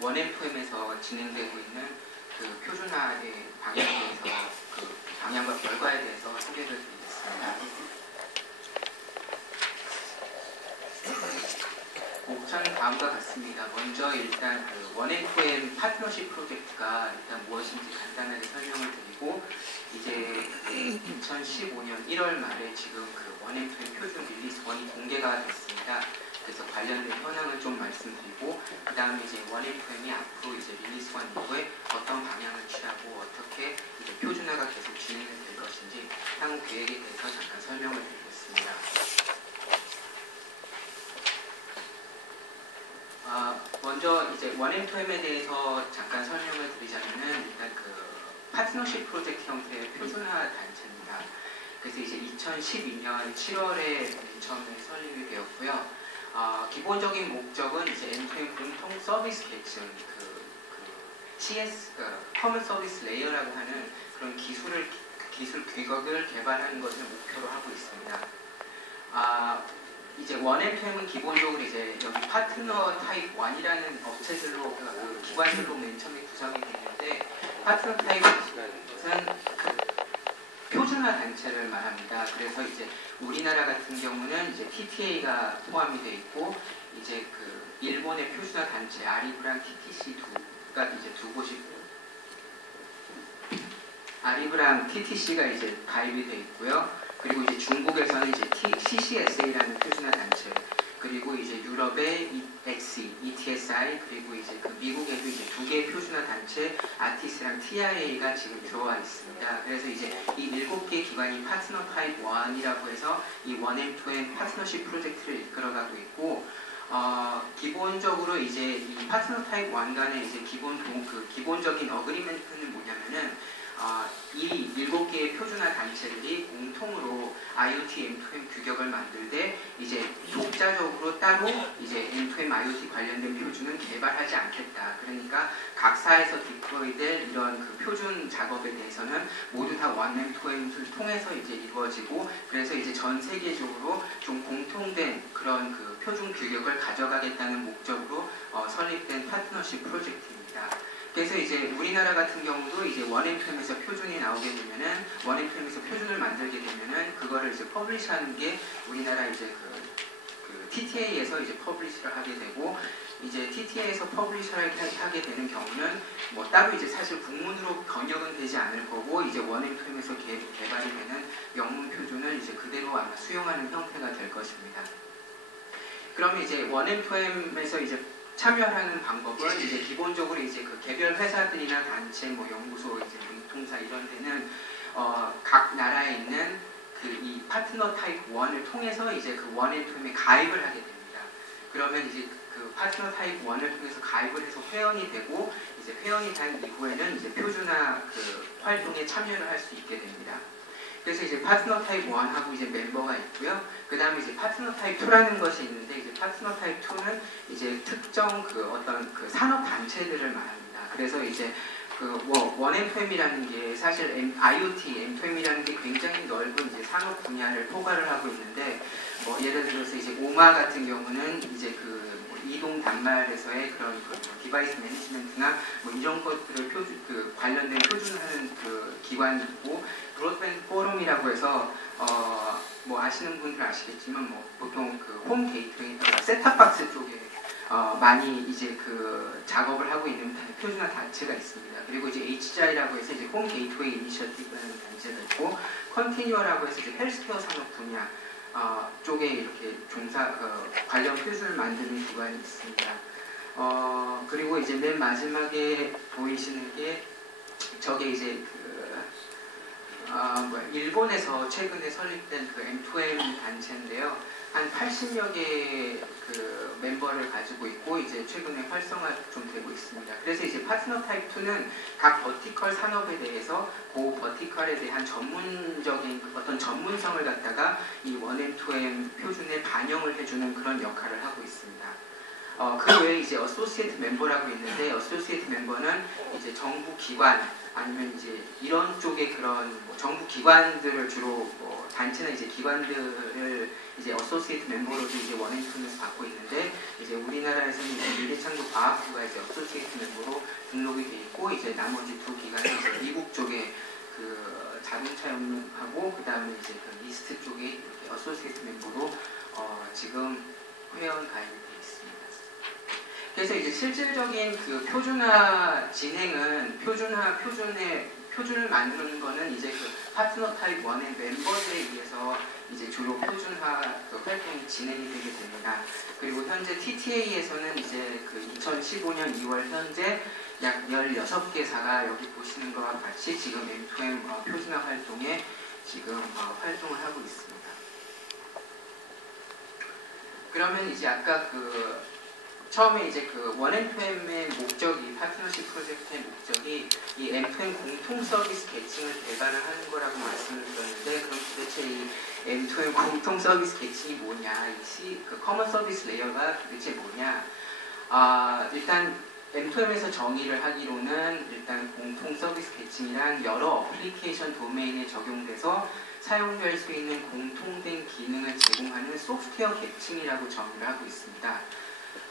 원엠2M에서 진행되고 있는 그 표준화의 방향에 대해서 그 방향과 결과에 대해서 소개를 드리겠습니다. 목차는 다음과 같습니다. 먼저 일단 그 원엠2M 파트너십 프로젝트가 일단 무엇인지 간단하게 설명을 드리고, 이제 2015년 1월 말에 지금 그 원엠2M 표준 릴리스 1이 공개가 됐습니다. 그래서 관련된 현황을 좀 말씀드리고, 그 다음에 이제 원엠2M이 앞으로 이제 릴리스 1 이후에 어떤 방향을 취하고 어떻게 이제 표준화가 계속 진행될 것인지 향후 계획에 대해서 잠깐 설명을 드리겠습니다. 먼저 이제 원엠2M에 대해서 잠깐 설명을 드리자면은, 일단 그 파트너십 프로젝트 형태의 표준화 단체입니다. 그래서 이제 2012년 7월에 맨 처음에 설립이 되었고요. 기본적인 목적은 이제 M2M 공통 서비스 계층, CS, 커먼 서비스 레이어라고 하는 그런 기술 규격을 개발하는 것을 목표로 하고 있습니다. 이제 원엠2M은 기본적으로 이제 여기 파트너 타입 1이라는 업체들로, 기관들로 맨 처음에 구성이 되는데, 파트너 타입 1은 표준화 단체를 말합니다. 그래서 이제 우리나라 같은 경우는 이제 TTA가 포함이 되어 있고, 이제 그 일본의 표준화 단체 아리브랑 TTC가 이제 두 곳이, 아리브랑 TTC가 이제 가입이 되어 있고요. 그리고 이제 중국에서는 이제 CCSA라는 표준화 단체, 그리고 이제 유럽의 XE, ETSI, 그리고 이제 그 미국에도 이제 두 개의 표준화 단체 아티스랑 TIA가 지금 들어와 있습니다. 그래서 이제 이 7개의 기관이 파트너 타입 1이라고 해서 이 원엠2M 파트너십 프로젝트를 이끌어가고 있고, 기본적으로 이제 이 파트너 타입 1 간의 이제 기본적인 어그리멘트는 뭐냐면은, 이 7개의 표준화 단체들이 공통으로 IoT M2M 규격을 만들 때 이제 독자적으로 따로 이제 M2M IoT 관련된 표준은 개발하지 않겠다. 그러니까 각사에서 디플로이될 이런 그 표준 작업에 대해서는 모두 다 원M2M을 통해서 이제 이루어지고, 그래서 이제 전 세계적으로 좀 공통된 그런 그 표준 규격을 가져가겠다는 목적으로 설립된 파트너십 프로젝트입니다. 그래서 이제 우리나라 같은 경우도 이제 원엠2M에서 표준이 나오게 되면은, 원엠2M에서 표준을 만들게 되면은 그거를 이제 퍼블리시하는 게 우리나라 이제 그 TTA에서 이제 퍼블리시를 하게 되고, 이제 TTA에서 퍼블리시를 하게 되는 경우는 뭐 따로 이제 사실 국문으로 번역은 되지 않을 거고, 이제 원엠2M에서 개발이 되는 영문 표준을 이제 그대로 아마 수용하는 형태가 될 것입니다. 그러면 이제 원엠2M에서 이제 참여하는 방법은 이제 기본적으로 이제 그 개별 회사들이나 단체, 뭐 연구소, 이제 공통사 이런 데는 각 나라에 있는 그 이 파트너 타입 1을 통해서 이제 그 원엠2M에 가입을 하게 됩니다. 그러면 이제 그 파트너 타입 1을 통해서 가입을 해서 회원이 되고, 이제 회원이 된 이후에는 이제 표준화 그 활동에 참여를 할 수 있게 됩니다. 그래서 이제 파트너 타입 1하고 이제 멤버가 있고요. 그 다음에 이제 파트너 타입 2라는 것이 있는데, 이제 파트너 타입 2는 이제 특정 그 어떤 그 산업 단체들을 말합니다. 그래서 이제 그 원엠2M이라는 게 사실 IoT, M2M이라는 게 굉장히 넓은 이제 산업 분야를 포괄을 하고 있는데, 뭐 예를 들어서 이제 오마 같은 경우는 이제 그 이동 단말에서의 그런 그 디바이스 매니지먼트나 뭐 이런 것들을 관련된 표준화하는 그 기관이고, 브로드밴드 포럼이라고 해서 뭐 아시는 분들 아시겠지만 뭐 보통 그 홈 게이트웨이, 셋탑박스 쪽에 많이 이제 그 작업을 하고 있는 표준화 단체가 있습니다. 그리고 이제 HGI라고 해서 이제 홈 게이트웨이 이니셔티브라는 단체가 있고, 컨티뉴어라고 해서 이제 헬스케어 산업 분야 쪽에 이렇게 관련 표준을 만드는 기관이 있습니다. 그리고 이제 맨 마지막에 보이시는 게 저게 이제 일본에서 최근에 설립된 그 M2M 단체인데요. 한 80여 개의 그 멤버를 가지고 있고, 이제 최근에 활성화 좀 되고 있습니다. 그래서 이제 파트너 타입 2는 각 버티컬 산업에 대해서 그 버티컬에 대한 전문적인 어떤 전문성을 갖다가 이 원M2M 표준에 반영을 해주는 그런 역할을 하고 있습니다. 그 외에 이제 어소시에이트 멤버라고 있는데 어소시에이트 멤버는 이제 정부 기관 아니면 이제 이런 쪽의 그런 뭐 정부 기관들을 주로 뭐 단체나 이제 기관들을 이제 어소시에이트 멤버로도 이제 원앤투에서 받고 있는데 이제 우리나라에서는 이제 미래창조과학부가 이제 어소시에이트 멤버로 등록이 돼 있고 이제 나머지 두 기관은 이제 미국 쪽에 그 자동차 연맹하고 그 다음에 이제 그 이스트 쪽에 이렇게 어소시에이트 멤버로 지금 회원 가입이 돼 있습니다. 그래서 이제 실질적인 그 표준화 진행은 표준을 만드는 거는 이제 그 파트너 타입 1의 멤버들에 의해서 이제 주로 표준화 그 활동이 진행이 되게 됩니다. 그리고 현재 TTA에서는 이제 그 2015년 2월 현재 약 16개사가 여기 보시는 것과 같이 지금 M2M 표준화 활동에 지금 활동을 하고 있습니다. 그러면 이제 아까 그 처음에 이제 그 원앤투엠의 목적이 파트너십 프로젝트의 목적이 이 M2M 공통 서비스 계층을 개발을 하는 거라고 말씀을 드렸는데 그럼 도대체 이 M2M 공통 서비스 계층이 뭐냐, 그 커먼 서비스 레이어가 도대체 뭐냐? 일단 M2M에서 정의를 하기로는 일단 공통 서비스 계층이란 여러 어플리케이션 도메인에 적용돼서 사용될 수 있는 공통된 기능을 제공하는 소프트웨어 계층이라고 정의를 하고 있습니다.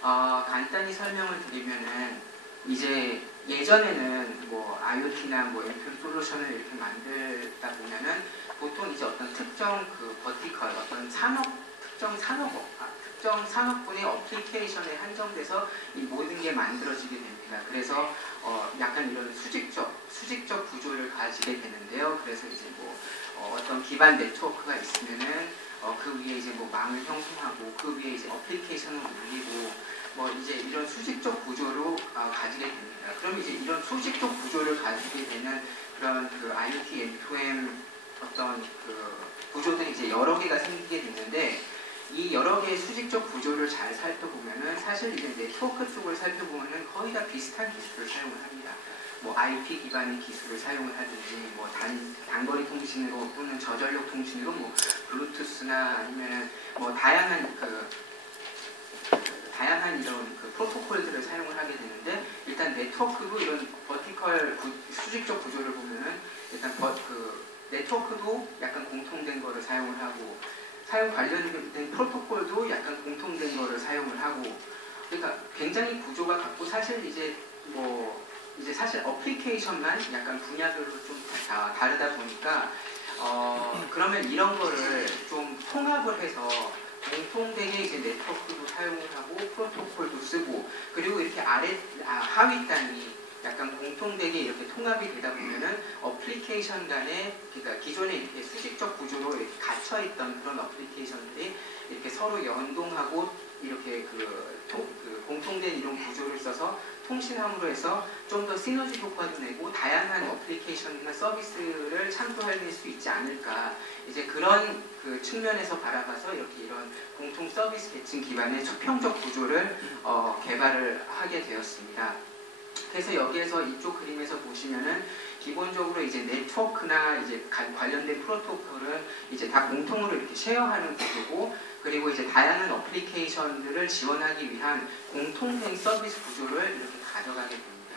간단히 설명을 드리면은 이제 예전에는 뭐 IoT나 뭐 M2M 솔루션을 이렇게 만들다 보면은 보통 이제 어떤 특정 그 버티컬 어떤 특정 산업군의 어플리케이션에 한정돼서 이 모든 게 만들어지게 됩니다. 그래서 약간 이런 수직적 구조를 가지게 되는데요. 그래서 이제 뭐 어떤 기반 네트워크가 있으면은 그 위에 이제 뭐 망을 형성하고 그 위에 이제 어플리케이션을 올리고 뭐 이제 이런 수직적 구조로 가지게 됩니다. 그럼 이제 이런 수직적 구조를 가지게 되는 그런 그 IoT M2M 어떤 그 구조들이 이제 여러 개가 생기게 되는데 이 여러 개의 수직적 구조를 잘 살펴보면은 사실 이제 네트워크 쪽을 살펴보면은 거의 다 비슷한 기술을 사용을 합니다. 뭐 IP 기반의 기술을 사용을 하든지 뭐 단거리 통신으로 또는 저전력 통신으로 뭐 블루투스나 아니면 뭐 다양한 이런 그 프로토콜들을 사용을 하게 되는데 일단 네트워크도 이런 버티컬 수직적 구조를 보면은 일단 그 네트워크도 약간 공통된 거를 사용을 하고 사용 관련된 프로토콜도 약간 공통된 거를 사용을 하고 그러니까 굉장히 구조가 같고 사실 이제 사실 어플리케이션만 약간 분야별로 좀 다르다 보니까 그러면 이런 거를 좀 통합을 해서 공통되게 이제 네트워크도 사용을 하고 프로토콜도 쓰고 그리고 이렇게 하위 단위 약간 공통되게 이렇게 통합이 되다 보면은 어플리케이션 간에 그러니까 기존에 이렇게 수직적 구조로 이렇게 갇혀있던 그런 어플리케이션들이 이렇게 서로 연동하고 이렇게 공통된 이런 구조를 써서 통신함으로 해서 좀 더 시너지 효과도 내고 다양한 어플리케이션이나 서비스를 창조해낼 수 있지 않을까 이제 그런 그 측면에서 바라봐서 이렇게 이런 공통 서비스 계층 기반의 수평적 구조를 개발을 하게 되었습니다. 그래서 여기에서 이쪽 그림에서 보시면은 기본적으로 이제 네트워크나 이제 관련된 프로토콜은 이제 다 공통으로 이렇게 쉐어하는 구조고 그리고 이제 다양한 어플리케이션들을 지원하기 위한 공통된 서비스 구조를 이렇게 가져가게 됩니다.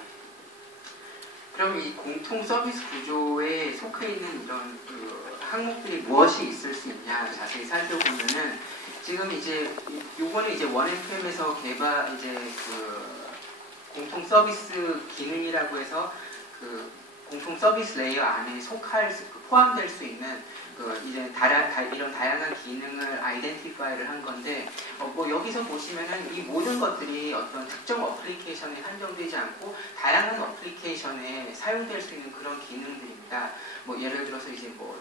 그럼 이 공통 서비스 구조에 속해 있는 이런 그 항목들이 무엇이 있을 수 있냐 자세히 살펴보면은 지금 이제 요거는 이제 원앤투엠에서 개발 이제 그 공통 서비스 기능이라고 해서 그 공통 서비스 레이어 안에 포함될 수 있는 이제 이런 다양한 기능을 아이덴티파이를 한 건데 뭐 여기서 보시면은 이 모든 것들이 어떤 특정 어플리케이션에 한정되지 않고 다양한 어플리케이션에 사용될 수 있는 그런 기능들입니다. 뭐 예를 들어서 이제 뭐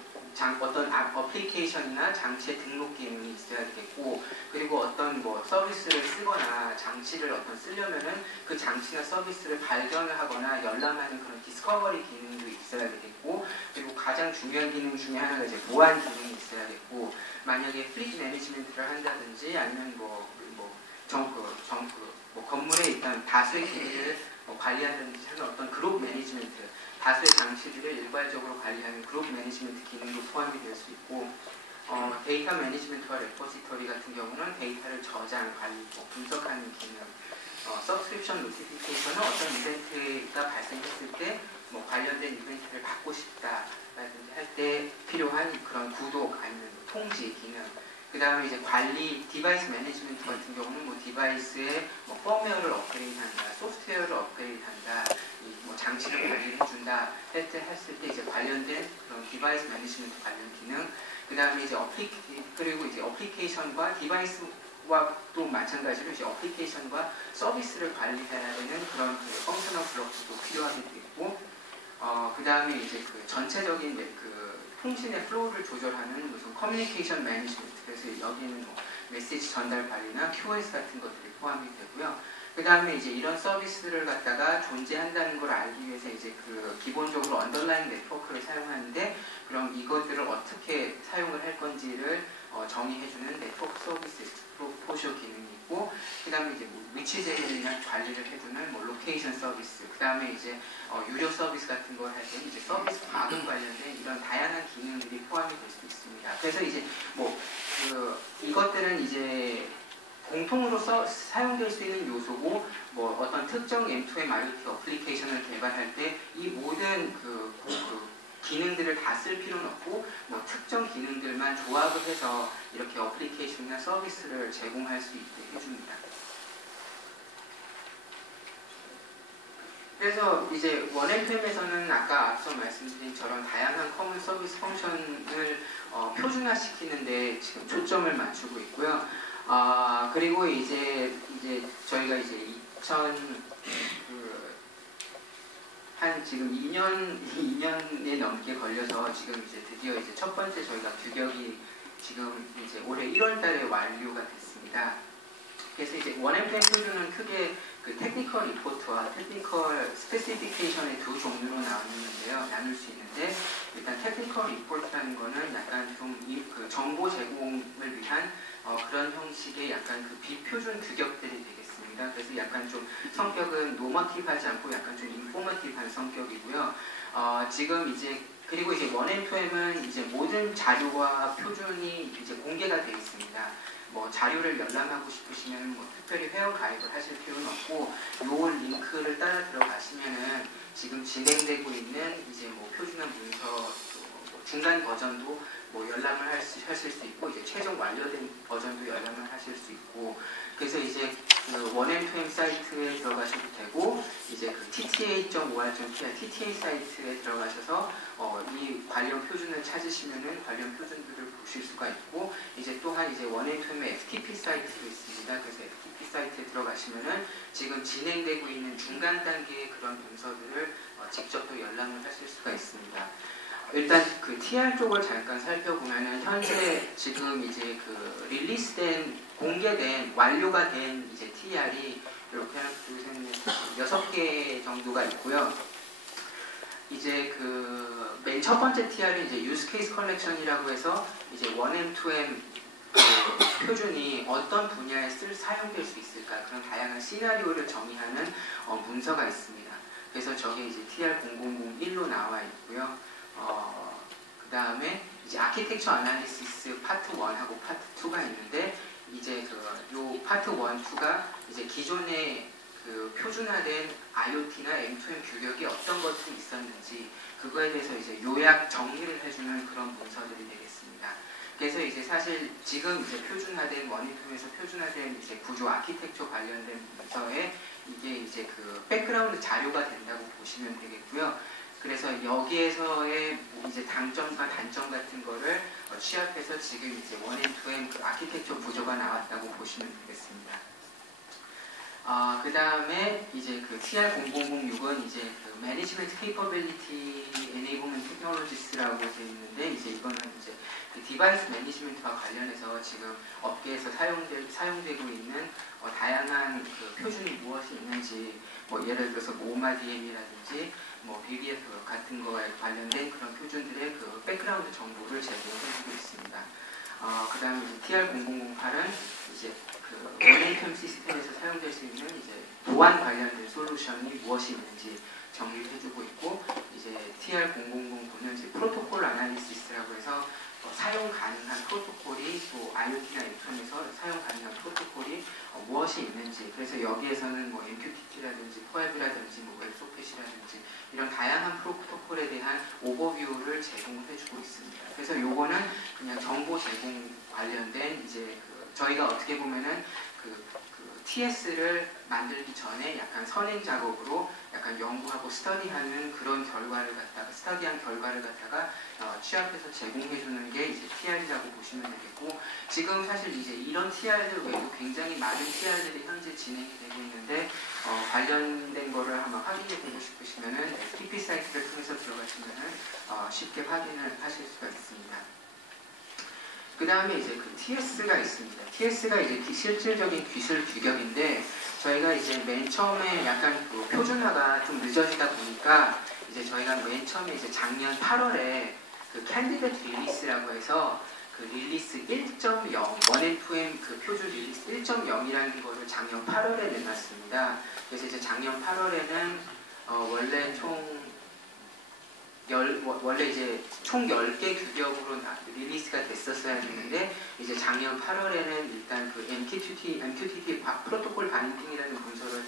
어떤 어플리케이션이나 장치의 등록 기능이 있어야 되겠고 그리고 어떤 뭐 서비스를 쓰거나 장치를 쓰려면은 그 장치나 서비스를 발견을 하거나 열람하는 그런 디스커버리 기능도 있어야 되겠고 그리고 가장 중요한 기능 중에 하나가 이제 보안 기능이 있어야겠고 만약에 플릿 매니지먼트를 한다든지 아니면 건물에 일단 다수의 기능을 관리한다든지 하는 어떤 그룹 매니지먼트 다수의 장치들을 일괄적으로 관리하는 그룹 매니지먼트 기능도 포함이 될 수 있고 데이터 매니지먼트와 레포지터리 같은 경우는 데이터를 저장, 관리, 분석하는 기능, 서브스크립션 노티피케이션은 어떤 이벤트가 발생했을 때 관련된 이벤트를 받고 싶다라든지 할 때 필요한 그런 구독 아니면 통지 기능. 그 다음에 이제 관리, 디바이스 매니지먼트 같은 경우는 디바이스의 펌웨어를 업그레이드한다, 소프트웨어를 업그레이드한다, 장치를 관리를 해준다 했을 때 이제 관련된 그런 디바이스 매니지먼트 관련 기능. 그 다음에 이제 그리고 이제 어플리케이션과 디바이스와 또 마찬가지로 이제 어플리케이션과 서비스를 관리해야 되는 그런 펑셔널 블록도 필요하게 되고, 그 다음에 이제 그 전체적인 그 통신의 플로우를 조절하는 무슨 커뮤니케이션 매니지먼트, 그래서 여기는 메시지 전달 관리나 QoS 같은 것들이 포함이 되고요. 그 다음에 이제 이런 서비스를 갖다가 존재한다는 걸 알기 위해서 이제 그 기본적으로 언더라인 네트워크를 사용하는데, 그럼 이것들을 어떻게 사용을 할 건지를 정의해주는 네트워크 서비스 프로포셔 기능이 있고, 그 다음에 이제 위치 제공이나 관리를 해주는 로케이션 서비스, 그 다음에 이제 유료 서비스 같은 걸 할 때는 이제 서비스 과금 관련된 이런 다양한 기능들이 포함이 될 수 있습니다. 그래서 이제 이것들은 이제 공통으로 사용될 수 있는 요소고, 어떤 특정 M2M IoT 어플리케이션을 개발할 때 이 모든 그 기능들을 다 쓸 필요는 없고, 특정 기능들만 조합을 해서 이렇게 어플리케이션이나 서비스를 제공할 수 있게 해줍니다. 그래서 이제 원앤투엠에서는 아까 앞서 말씀드린 저런 다양한 커먼 서비스 펑션을 표준화시키는데 지금 초점을 맞추고 있고요. 그리고 이제 저희가 이제 한 지금 2년이 넘게 걸려서 지금 이제 드디어 이제 첫 번째 저희가 규격이 지금 이제 올해 1월달에 완료가 됐습니다. 그래서 이제 원앤투엠 표준은 크게 그 테크니컬 리포트와 테크니컬 스페시피케이션의 두 종류로 나눌 수 있는데, 일단 테크니컬 리포트라는 거는 약간 좀 그 정보 제공을 위한 그런 형식의 약간 그 비표준 규격들이 되겠습니다. 그래서 약간 좀 성격은 노머티브하지 않고 약간 좀 인포머티브한 성격이고요. 지금 이제 그리고 이제 원앤투엠은 이제 모든 자료와 표준이 이제 공개가 되어 있습니다. 자료를 열람하고 싶으시면 특별히 회원 가입을 하실 필요는 없고, 요 링크를 따라 들어가시면은 지금 진행되고 있는 이제 표준화 문서 중간 버전도 열람을 하실 수 있고, 이제 최종 완료된 버전도 열람을 하실 수 있고, 그래서 이제 그 원앤투엠 사이트에 들어가셔도 되고, 이제 그 tta.or.kr tta 사이트에 들어가셔서 이 관련 표준을 찾으시면은 관련 표준들을 보실 수가 있고, 이제 또한 이제 원앤투엠의 FTP 사이트도 있습니다. 그래서 FTP 사이트에 들어가시면은 지금 진행되고 있는 중간 단계의 그런 문서들을 직접 또 열람을 하실 수가 있습니다. 일단 그 TR 쪽을 잠깐 살펴보면은 현재 지금 이제 그 릴리스된 공개된 완료가 된 이제 TR이 이렇게 하나 둘 셋 넷 6개 정도가 있고요. 이제 그 맨 첫 번째 TR이 이제 유스 케이스 컬렉션이라고 해서 이제 원앤투엠 표준이 어떤 분야에 사용될 수 있을까, 그런 다양한 시나리오를 정의하는 문서가 있습니다. 그래서 저게 이제 TR0001로 나와 있고요. 그 다음에 이제 아키텍처 아날리시스 파트 1하고 파트 2가 있는데, 이제 요 파트 1, 2가 이제 기존의 그 표준화된 IoT나 M2M 규격이 어떤 것들이 있었는지 그거에 대해서 이제 요약 정리를 해주는 그런 문서들이 되겠습니다. 그래서 이제 사실 지금 이제 표준화된 원앤투엠에서 표준화된 이제 구조 아키텍처 관련된 문서에 이게 이제 그 백그라운드 자료가 된다고 보시면 되겠고요. 그래서 여기에서의 이제 장점과 단점 같은 거를 취합해서 지금 이제 원앤투엠 그 아키텍처 구조가 나왔다고 보시면 되겠습니다. 그 다음에 이제 그 TR0006은 이제 그 Management Capability Enablement Technologies라고 되어 있는데, 이제 이거는 이제 그 디바이스 매니지먼트와 관련해서 지금 업계에서 사용되고 있는 다양한 그 표준이 무엇이 있는지, 예를 들어서 모마 DM이라든지 BBF 같은 거에 관련된 그런 표준들의 그 백그라운드 정보를 제공해주고 있습니다. 그 다음에 TR0008은 이제 그 원앤투엠 시스템에서 사용될 수 있는 이제 보안 관련된 솔루션이 무엇이 있는지 정리를 해주고 있고, 이제 TR0009는 이제 프로토콜 아날리시스라고 해서 사용 가능한 뭐 IoT나 인터넷에서 사용 가능한 프로토콜이 무엇이 있는지, 그래서 여기에서는 뭐 MQTT라든지 포앱이라든지 뭐 웹소켓이라든지 이런 다양한 프로토콜에 대한 오버뷰를 제공을 해주고 있습니다. 그래서 요거는 그냥 정보 제공 관련된 이제 저희가 어떻게 보면은 TS를 만들기 전에 약간 선행 작업으로 약간 연구하고 스터디하는 그런 결과를 갖다가 스터디한 결과를 갖다가 취합해서 제공해주는 게 이제 TR이라고 보시면 되겠고, 지금 사실 이제 이런 TR들 외에도 굉장히 많은 TR들이 현재 진행이 되고 있는데 관련된 거를 한번 확인해보고 싶으시면은 TP 사이트를 통해서 들어가시면은 쉽게 확인을 하실 수가 있습니다. 그 다음에 이제 그 TS가 있습니다. TS가 이제 실질적인 기술 규격인데, 저희가 이제 맨 처음에 약간 그 표준화가 좀 늦어지다 보니까 이제 저희가 맨 처음에 이제 작년 8월에 그 캔디데이트 릴리스라고 해서 그 릴리스 1.0, 1M2M 그 표준 릴리스 1.0이라는 거를 작년 8월에 내놨습니다. 그래서 이제 작년 8월에는 원래 원래 이제 총 10개 규격으로 릴리스가 됐었어야 했는데, 이제 작년 8월에는 일단 그 MQTT 프로토콜 바인딩이라는 문서를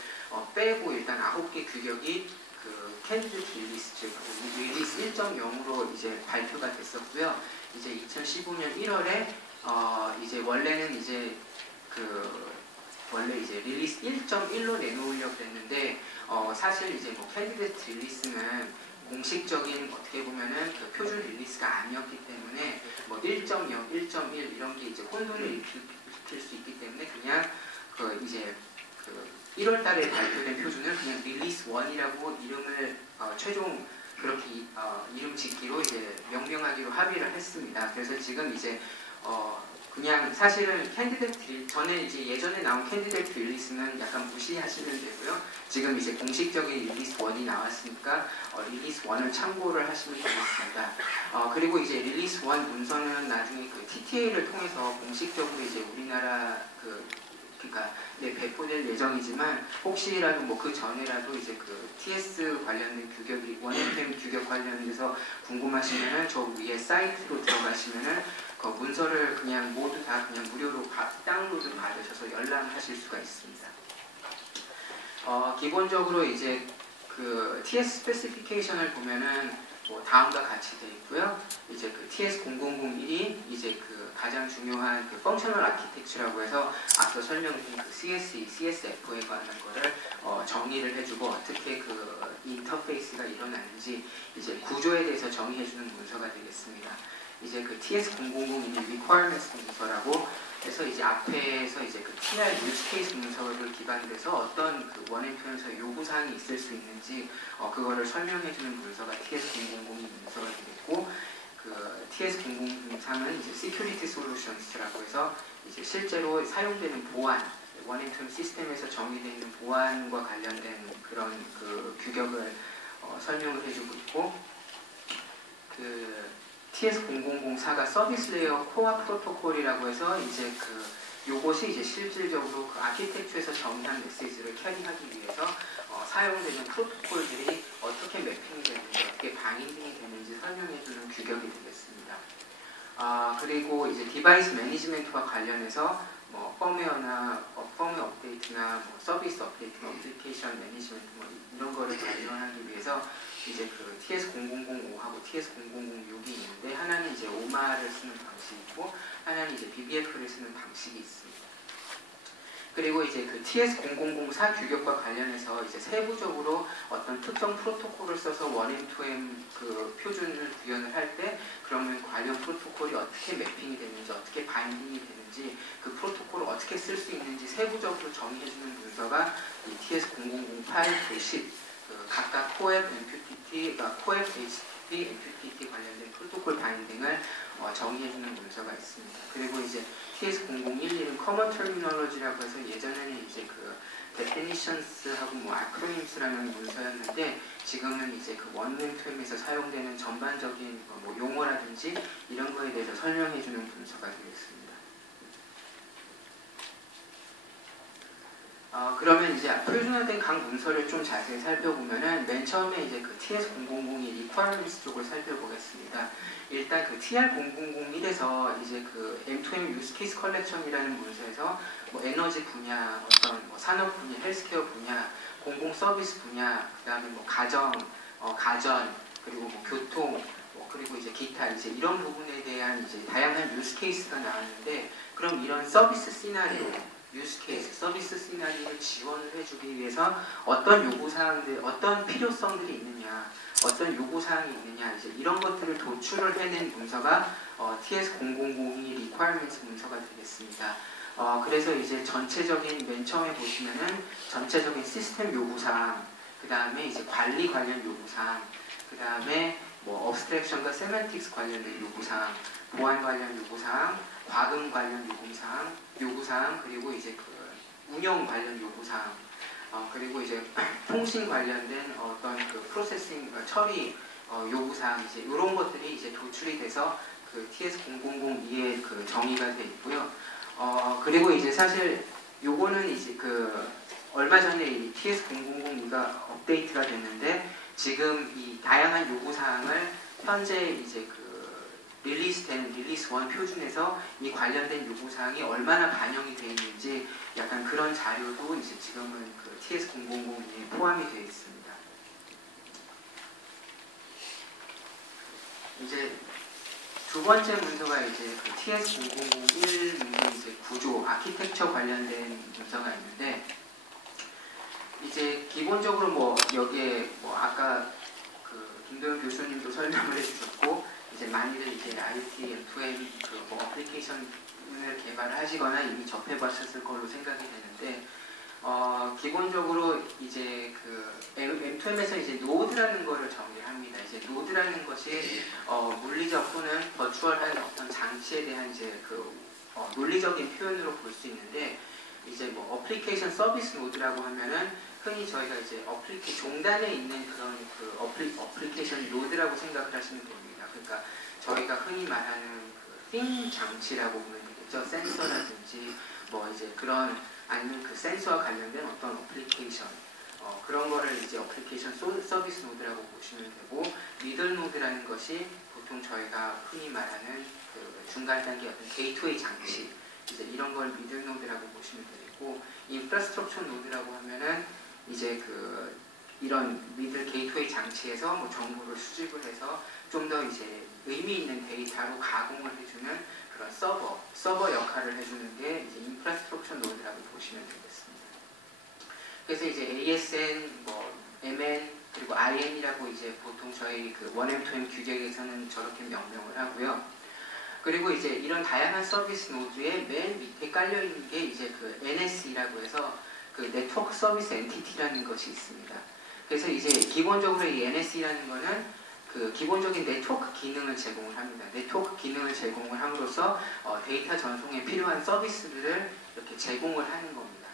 빼고 일단 9개 규격이 그 캔디데이트 릴리스, 즉 릴리스 1.0으로 이제 발표가 됐었고요. 이제 2015년 1월에 이제 원래는 이제 원래 이제 릴리스 1.1로 내놓으려고 했는데 사실 이제 뭐 캔디데이트 릴리스는 공식적인 어떻게 보면은 그 표준 릴리스가 아니었기 때문에 뭐 1.0, 1.1 이런 게 이제 혼돈을 일으킬 수 있기 때문에 그냥 이제 1월 달에 발표된 표준을 그냥 릴리스 1이라고 이름을 최종 그렇게 이름 짓기로 이제 명명하기로 합의를 했습니다. 그래서 지금 이제 그냥 사실은 전에 이제 예전에 나온 캔디데이트 릴리스는 약간 무시하시면 되고요. 지금 이제 공식적인 릴리스 1이 나왔으니까 릴리스 1을 참고를 하시면 되겠습니다. 그리고 이제 릴리스 1 문서는 나중에 그 TTA를 통해서 공식적으로 이제 우리나라 그러니까 배포될 예정이지만, 혹시라도 뭐 그 전에라도 이제 그 TS 관련된 규격이 원MPM 규격 관련해서 궁금하시면은 저 위에 사이트로 들어가시면은 그 문서를 그냥 모두 다 그냥 무료로 다운로드 받으셔서 열람하실 수가 있습니다. 기본적으로 이제 그 TS 스페시피케이션을 보면은 뭐 다음과 같이 되어 있고요. 이제 그 TS0001이 이제 그 가장 중요한 그 펑셔널 아키텍처라고 해서 앞서 설명드린 그 CSE, CSF에 관한 거를 정의를 해주고 어떻게 그 인터페이스가 일어나는지 이제 구조에 대해서 정의해주는 문서가 되겠습니다. 이제 그 TS0001이 requirements 문서라고 해서 이제 앞에서 이제 그 TR use case 문서를 기반으로 해서 어떤 그 원MPM에서 요구사항이 있을 수 있는지 그거를 설명해주는 문서가 TS0002 문서가 되겠고, 그 TS0003은 이제 security solutions라고 해서 이제 실제로 사용되는 보안, 원MPM 시스템에서 정의되어 있는 보안과 관련된 그런 그 규격을 설명을 해주고 있고, 그 TS0004가 서비스 레이어 코어 프로토콜이라고 해서 이제 요것이 이제 실질적으로 그 아키텍처에서 정의한 메시지를 캐리하기 위해서 사용되는 프로토콜들이 어떻게 매핑이 되는지, 어떻게 바인딩이 되는지 설명해주는 규격이 되겠습니다. 그리고 이제 디바이스 매니지먼트와 관련해서 뭐 펌웨어나 펌웨어 업데이트나 뭐 서비스 업데이트, 어플리케이션 매니지먼트 뭐 이런 거를 발견하기 위해서 이제 그 TS0005하고 TS0006이 있는데, 하나는 이제 오마를 쓰는 방식이고 하나는 이제 BBF를 쓰는 방식이 있습니다. 그리고 이제 그 TS0004 규격과 관련해서 이제 세부적으로 어떤 특정 프로토콜을 써서 원M2M 그 표준을 구현을 할 때 그러면 관련 프로토콜이 어떻게 매핑이 되는지, 어떻게 바인딩이 되는지, 그 프로토콜을 어떻게 쓸 수 있는지 세부적으로 정의해주는 문서가 이 TS0008, 90 각각 코앱, MQTT, 코앱, HTTP, MQTT 관련된 프로토콜 바인딩을 정의해주는 문서가 있습니다. 그리고 이제 TS0011은 Common Terminology라고 해서 예전에는 이제 그 Definitions하고 뭐 Acronyms라는 문서였는데, 지금은 이제 그 원MPM에서 사용되는 전반적인 뭐 용어라든지 이런 거에 대해서 설명해주는 문서가 되겠습니다. 그러면 이제 표준화된 각 문서를 좀 자세히 살펴보면은 맨 처음에 이제 그 TS000의 requirements 쪽을 살펴보겠습니다. 일단 그 TR0001에서 이제 그 M2M use case collection이라는 문서에서 뭐 에너지 분야, 어떤 뭐 산업 분야, 헬스케어 분야, 공공 서비스 분야, 그다음에 뭐 가정, 가전, 그리고 뭐 교통, 그리고 이제 기타 이제 이런 부분에 대한 이제 다양한 use case가 나왔는데, 그럼 이런 서비스 시나리오 유스 케이스, 서비스 시나리오를 지원을 해주기 위해서 어떤 요구사항들, 어떤 필요성들이 있느냐, 어떤 요구사항이 있느냐, 이제 이런 것들을 도출을 해낸 문서가 TS0002 requirements 문서가 되겠습니다. 그래서 이제 전체적인, 맨 처음에 보시면은 전체적인 시스템 요구사항, 그 다음에 이제 관리 관련 요구사항, 그 다음에 뭐 업스트랙션과 세맨틱스 관련된 요구사항, 보안 관련 요구사항, 과금 관련 요구사항, 그리고 이제 그 운영 관련 요구사항, 그리고 이제 통신 관련된 어떤 그 프로세싱, 처리 요구사항, 이제 이런 것들이 이제 도출이 돼서 그 TS0002에 그 정의가 돼 있고요. 그리고 이제 사실 요거는 이제 그 얼마 전에 이 TS0002가 업데이트가 됐는데, 지금 이 다양한 요구사항을 현재 이제 그 릴리스되는 릴리스 1 표준에서 이 관련된 요구사항이 얼마나 반영이 되어 있는지 약간 그런 자료도 이제 지금은 그 TS0002에 포함이 되어 있습니다. 이제 두 번째 문서가 이제 그 TS0001 문서 이제 구조, 아키텍처 관련된 문서가 있는데, 이제 기본적으로 뭐 여기에 뭐 아까 그 김도영 교수님도 설명을 해주셨고, 이제 많이들 이제 IoT, M2M 그 뭐 어플리케이션을 개발을 하시거나 이미 접해봤을 걸로 생각이 되는데, 기본적으로 이제 그 M2M에서 이제 노드라는 거를 정의를 합니다. 이제 노드라는 것이 물리적 또는 버추얼한 어떤 장치에 대한 이제 그 논리적인 표현으로 볼 수 있는데, 이제 뭐 어플리케이션 서비스 노드라고 하면은 흔히 저희가 이제 종단에 있는 그런 그 어플리케이션 노드라고 생각을 하시면 됩니다. 그러니까 저희가 흔히 말하는 그 thing 장치라고 보면 되겠죠. 센서라든지 뭐 이제 그런, 아니면 그 센서와 관련된 어떤 어플리케이션, 그런 거를 이제 어플리케이션 서비스 노드라고 보시면 되고, 미들 노드라는 것이 보통 저희가 흔히 말하는 그 중간 단계 어떤 게이트웨이 장치, 이제 이런 걸 미들 노드라고 보시면 되겠고, 인프라스트럭처 노드라고 하면은 이제 그 이런 미들 게이트웨이 장치에서 뭐 정보를 수집을 해서 좀 더 이제 의미 있는 데이터로 가공을 해주는 그런 서버 역할을 해주는 게 이제 인프라스트럭처 노드라고 보시면 되겠습니다. 그래서 이제 ASN, 뭐 MN, 그리고 IN이라고 이제 보통 저희 그 1M2M 규격에서는 저렇게 명명을 하고요. 그리고 이제 이런 다양한 서비스 노드의 맨 밑에 깔려 있는 게 이제 그 NSE라고 해서 그 네트워크 서비스 엔티티라는 것이 있습니다. 그래서 이제 기본적으로 이 NSE라는 거는 그 기본적인 네트워크 기능을 제공을 합니다. 네트워크 기능을 제공을 함으로써 데이터 전송에 필요한 서비스들을 이렇게 제공을 하는 겁니다.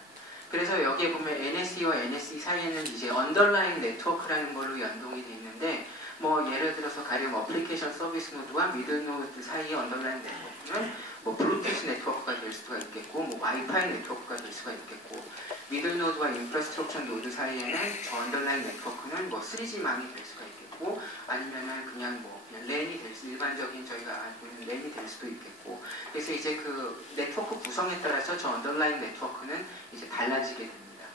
그래서 여기에 보면 NSE와 NSE 사이에는 이제 언더라인 네트워크라는 걸로 연동이 되어 있는데, 뭐 예를 들어서 가령 어플리케이션 서비스 노드와 미들 노드 사이의 언더라인 네트워크는 뭐 블루투스 네트워크가 될 수가 있겠고, 뭐 와이파이 네트워크가 될 수가 있겠고, 미들 노드와 인프라스트럭처 노드 사이에는 저 언더라인 네트워크는 뭐 3G망이 될 수가 있겠고, 아니면은 그냥 랜이 될 수, 일반적인 저희가 알고 있는 랜이 될 수도 있겠고, 그래서 이제 그 네트워크 구성에 따라서 저 언더라인 네트워크는 이제 달라지게 됩니다.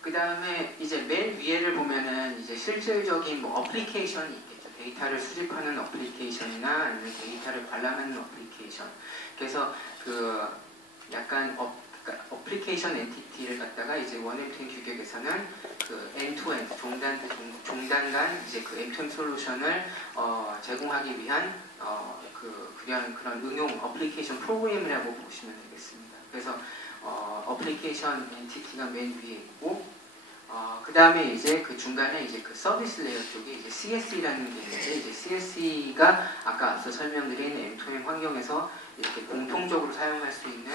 그 다음에 이제 맨 위에를 보면은 이제 실질적인 뭐 어플리케이션이 있겠죠. 데이터를 수집하는 어플리케이션이나 아니면 데이터를 관람하는 어플리케이션. 그래서 그 약간 그러니까 어플리케이션 엔티티를 갖다가 이제 1M2M 규격에서는 그 end-to-end 종단 간 이제 그 M2M 솔루션을 제공하기 위한 그런 응용 어플리케이션 프로그램이라고 보시면 되겠습니다. 그래서 어플리케이션 엔티티가 맨 위에 있고, 그 다음에 이제 그 중간에 이제 그 서비스 레이어 쪽에 이제 CSE라는 게 있는데, 이제 CSE가 아까 앞서 설명드린 M2M 환경에서 이렇게 공통적으로 사용할 수 있는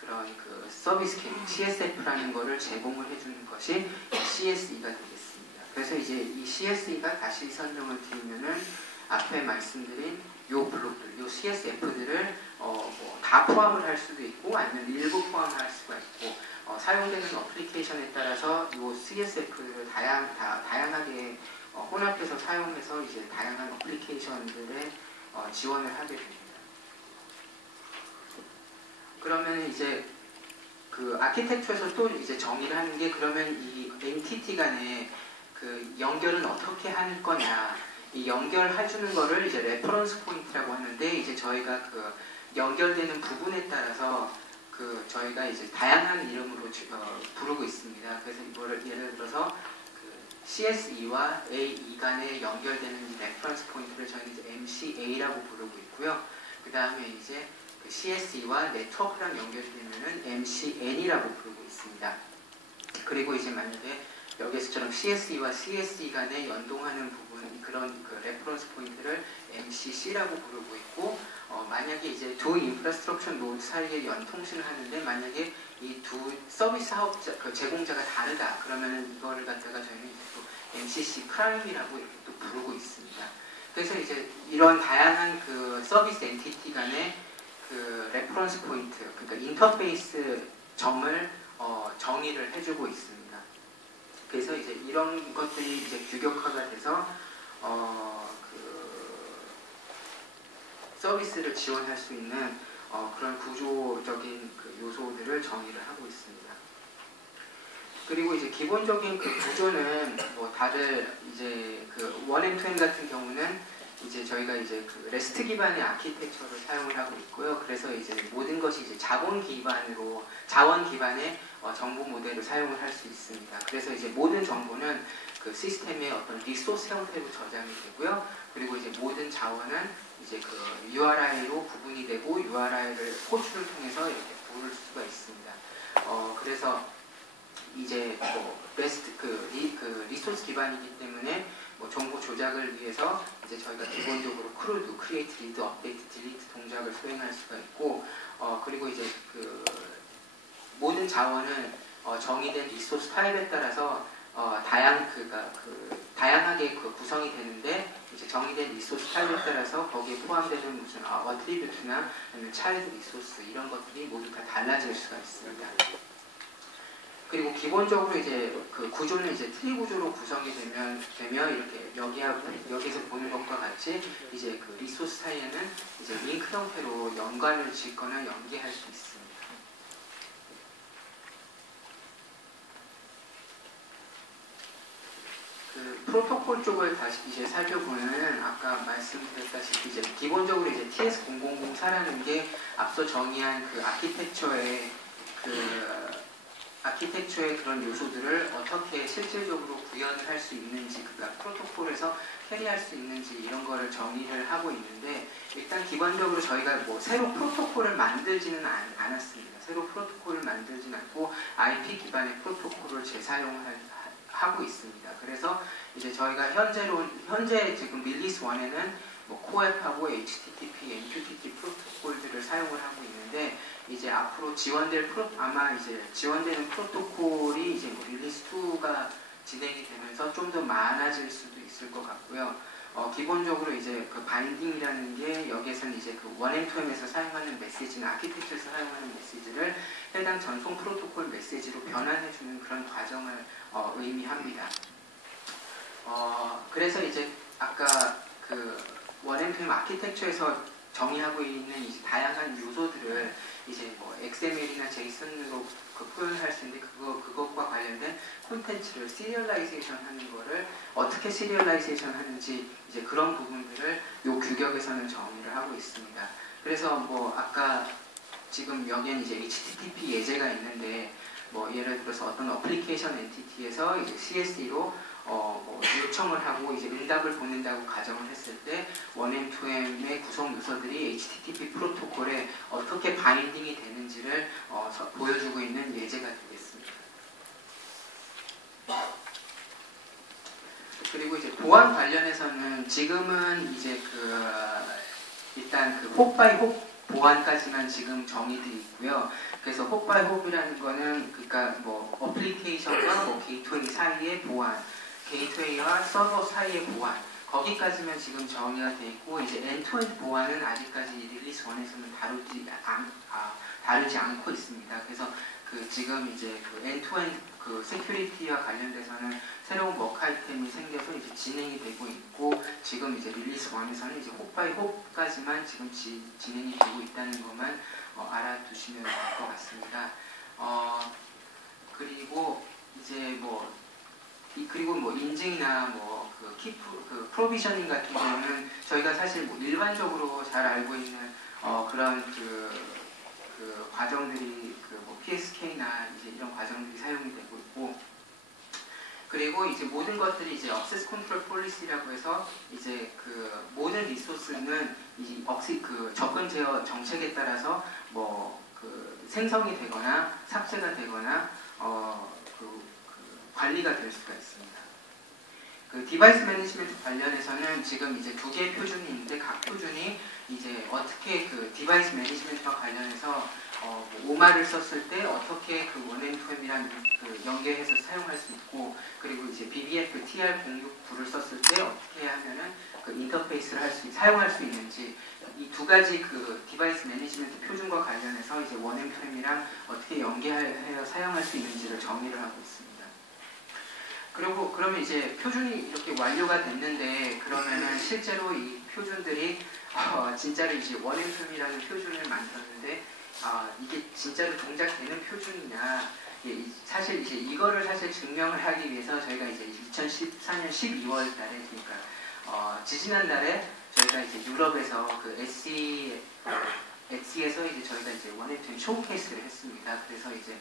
그런 그 서비스 기능 CSF라는 거를 제공을 해주는 것이 CSE가 되겠습니다. 그래서 이제 이 CSE가 다시 설명을 드리면은 앞에 말씀드린 요 블록들, 요 CSF들을 뭐 다 포함을 할 수도 있고, 아니면 일부 포함을 할 수가 있고, 사용되는 어플리케이션에 따라서 이 CSF를 다양하게 혼합해서 사용해서 이제 다양한 어플리케이션들에 지원을 하게 됩니다. 그러면 이제 그 아키텍처에서 또 이제 정의를 하는 게 그러면 이 엔티티 간의 그 연결은 어떻게 하는 거냐. 이 연결해주는 거를 이제 레퍼런스 포인트라고 하는데 이제 저희가 그 연결되는 부분에 따라서 그 저희가 이제 다양한 이름으로 부르고 있습니다. 그래서 이거를 예를 들어서 그 CSE와 AE 간에 연결되는 이 레퍼런스 포인트를 저희는 이제 MCA라고 부르고 있고요. 그 다음에 이제 그 CSE와 네트워크랑 연결되면은 MCN이라고 부르고 있습니다. 그리고 이제 만약에 여기서처럼 CSE와 CSE 간에 연동하는 부분 그런 그 레퍼런스 포인트를 MCC라고 부르고 있고 만약에 이제 두 인프라스트럭처 노드 사이에 연통신을 하는데 만약에 이 두 서비스 사업자 그 제공자가 다르다 그러면은 이거를 갖다가 저희는 이제 또 MCC 프라임이라고 이렇게 또 부르고 있습니다. 그래서 이제 이런 다양한 그 서비스 엔티티 간의 그 레퍼런스 포인트 그러니까 인터페이스 점을 정의를 해주고 있습니다. 그래서 이제 이런 것들이 이제 규격화가 돼서 그 서비스를 지원할 수 있는 그런 구조적인 그 요소들을 정의를 하고 있습니다. 그리고 이제 기본적인 그 구조는 뭐 다들 이제 그 1M2M 같은 경우는 이제 저희가 이제 그 레스트 기반의 아키텍처를 사용을 하고 있고요. 그래서 이제 모든 것이 이제 자원 기반의 정보 모델을 사용을 할 수 있습니다. 그래서 이제 모든 정보는 그 시스템의 어떤 리소스 형태로 저장이 되고요. 그리고 이제 모든 자원은 이제 그 URI로 구분이 되고 URI를 호출을 통해서 이렇게 부를 수가 있습니다. 그래서 이제 뭐 REST 그 리소스 기반이기 때문에 뭐 정보 조작을 위해서 이제 저희가 기본적으로 CRUD, Create, Read, Update, Delete 동작을 수행할 수가 있고 그리고 이제 그 모든 자원은 정의된 리소스 타입에 따라서 다양하게 그 구성이 되는데 이제 정의된 리소스 타입에 따라서 거기에 포함되는 무슨 어트리뷰트나 아니면 차일드 리소스 이런 것들이 모두 다 달라질 수가 있습니다. 그리고 기본적으로 이제 그 구조는 이제 트리 구조로 구성이 되면 이렇게 여기서 보는 것과 같이 이제 그 리소스 사이에는 이제 링크 형태로 연관을 짓거나 연계할 수 있습니다. 그 프로토콜 쪽을 다시 이제 살펴보면은 아까 말씀드렸다시피 이제 기본적으로 이제 TS0004라는 게 앞서 정의한 그 아키텍처의 그런 요소들을 어떻게 실질적으로 구현을 할 수 있는지, 그러니까 프로토콜에서 캐리할 수 있는지 이런 거를 정의를 하고 있는데 일단 기본적으로 저희가 뭐 새로 프로토콜을 만들지는 않았습니다. 새로 프로토콜을 만들지는 않고 IP 기반의 프로토콜을 재사용하고 있습니다. 그래서 이제 저희가 현재 지금 릴리스 1에는 뭐 코앱하고 HTTP, MQTT 프로토콜들을 사용을 하고 있는데 이제 앞으로 아마 이제 지원되는 프로토콜이 이제 뭐 릴리스 2가 진행이 되면서 좀 더 많아질 수도 있을 것 같고요. 기본적으로 이제 그 바인딩이라는 게 여기에서는 이제 그 1M2M에서 사용하는 메시지나 아키텍처에서 사용하는 메시지를 해당 전송 프로토콜 메시지로 변환해주는 그런 과정을 의미합니다. 그래서 이제 아까 그 1M2M 아키텍처에서 정의하고 있는 이제 다양한 요소들을 이제 뭐 XML이나 JSON으로 표현할 수 있는데 그것과 관련된 콘텐츠를 시리얼라이제이션 하는 거를 어떻게 시리얼라이제이션 하는지 이제 그런 부분들을 요 규격에서는 정의를 하고 있습니다. 그래서 뭐 아까 지금 여기엔 이제 HTTP 예제가 있는데 뭐 예를 들어서 어떤 어플리케이션 엔티티에서 이제 CSE로 뭐 요청을 하고 이제 응답을 보낸다고 가정을 했을 때 1M2M의 구성 요소들이 HTTP 프로토콜에 어떻게 바인딩이 되는지를 보여주고 있는 예제가 되겠습니다. 그리고 이제 보안 관련해서는 지금은 이제 일단 그 홉 바이 홉 보안까지만 지금 정의되어 있고요. 그래서 홉 바이 홉이라는 거는 그러니까 뭐 어플리케이션과 뭐 게이트웨이 사이의 보안, 게이트웨이와 서버 사이의 보안 거기까지만 지금 정의가 되어 있고 이제 엔드투엔드 보안은 아직까지 릴리스 1에서는 다루지 않고 있습니다. 그래서 그 지금 이제 그 엔투엔드 그 세큐리티와 관련돼서는 새로운 워크 아이템이 생겨서 이제 진행이 되고 있고, 지금 이제 릴리스 1에서는 이제 홉 바이 홉까지만 지금 진행이 되고 있다는 것만 알아두시면 될 것 같습니다. 그리고 이제 그리고 인증이나 그 프로비셔닝 같은 경우는 저희가 사실 일반적으로 잘 알고 있는 그런 그 과정들이 PSK나 이제 이런 과정들이 사용이 되고 있고, 그리고 이제 모든 것들이 이제 Access Control Policy라고 해서 이제 그 모든 리소스는 그 접근 제어 정책에 따라서 그 생성이 되거나 삭제가 되거나 관리가 될 수가 있습니다. 그 디바이스 매니지먼트 관련해서는 지금 이제 2개의 표준이 있는데, 각 표준이 이제 어떻게 그 디바이스 매니지먼트와 관련해서 오마를 썼을 때 어떻게 그 원앤투엠이랑 그 연계해서 사용할 수 있고, 그리고 이제 BBF TR069를 썼을 때 어떻게 하면은 그 인터페이스를 사용할 수 있는지, 이 2가지 그 디바이스 매니지먼트 표준과 관련해서 이제 원앤투엠이랑 어떻게 연계하여 사용할 수 있는지를 정의를 하고 있습니다. 그리고 그러면 이제 표준이 이렇게 완료가 됐는데, 그러면은 실제로 이 표준들이 진짜로 이제 원앤투엠이라는 표준을 만들었는데 이게 진짜로 동작되는 표준이냐, 사실 이제 이거를 사실 증명을 하기 위해서 저희가 이제 2014년 12월 달에, 그러니까 지지난달에 저희가 이제 유럽에서 그 엑시에서 이제 저희가 이제 원앤투엠 쇼케이스를 했습니다. 그래서 이제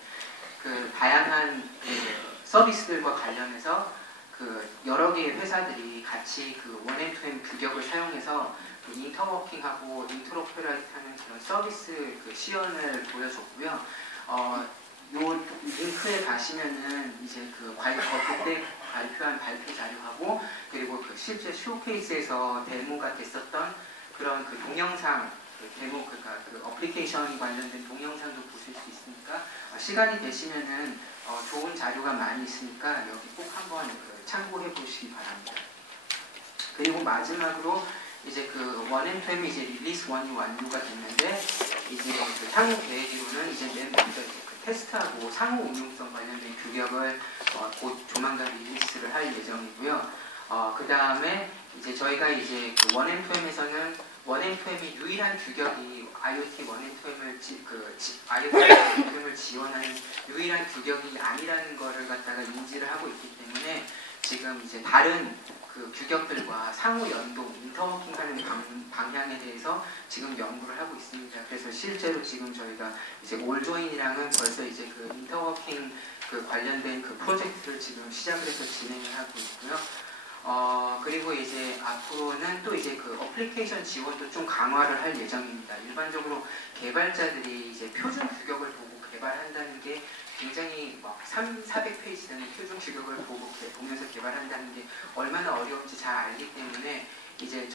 그 다양한 그 서비스들과 관련해서 그 여러 개의 회사들이 같이 그 원앤투엠 규격을 사용해서 그 인터워킹하고 인터로퍼레이트하는 그런 서비스 그 시연을 보여줬고요. 요 링크에 가시면은 이제 그때 발표한 발표 자료하고, 그리고 그 실제 쇼케이스에서 데모가 됐었던 그런 그 동영상, 그러니까 그 어플리케이션 관련된 동영상도 보실 수 있으니까, 시간이 되시면은 좋은 자료가 많이 있으니까 여기 꼭 한번 참고해 보시기 바랍니다. 그리고 마지막으로 이제 그 원앤투엠이 이제 릴리스 1이 완료가 됐는데, 이제 그 향후 계획으로는 이제 맨 먼저 이제 그 테스트하고 상호 응용성 관련된 규격을 곧 조만간 릴리스를 할 예정이고요. 그 다음에 이제 저희가 이제 그 원앤투엠에서는 원앤투엠이 유일한 규격이 IoT 원앤투엠을 지원하는 유일한 규격이 아니라는 거를 갖다가 인지를 하고 있기 때문에, 지금 이제 다른 그 규격들과 상호 연동, 인터워킹하는 방향에 대해서 지금 연구를 하고 있습니다. 그래서 실제로 지금 저희가 이제 올조인이랑은 벌써 이제 그 인터워킹 그 관련된 그 프로젝트를 지금 시작을 해서 진행을 하고 있고요. 그리고 이제 앞으로는 또 이제 그 어플리케이션 지원도 좀 강화를 할 예정입니다. 일반적으로 개발자들이 이제 표준 규격을 보고 개발한다는 게 굉장히 400페이지 되는 표준 규격을 보면서 개발한다는 게 얼마나 어려운지 잘 알기 때문에, 이제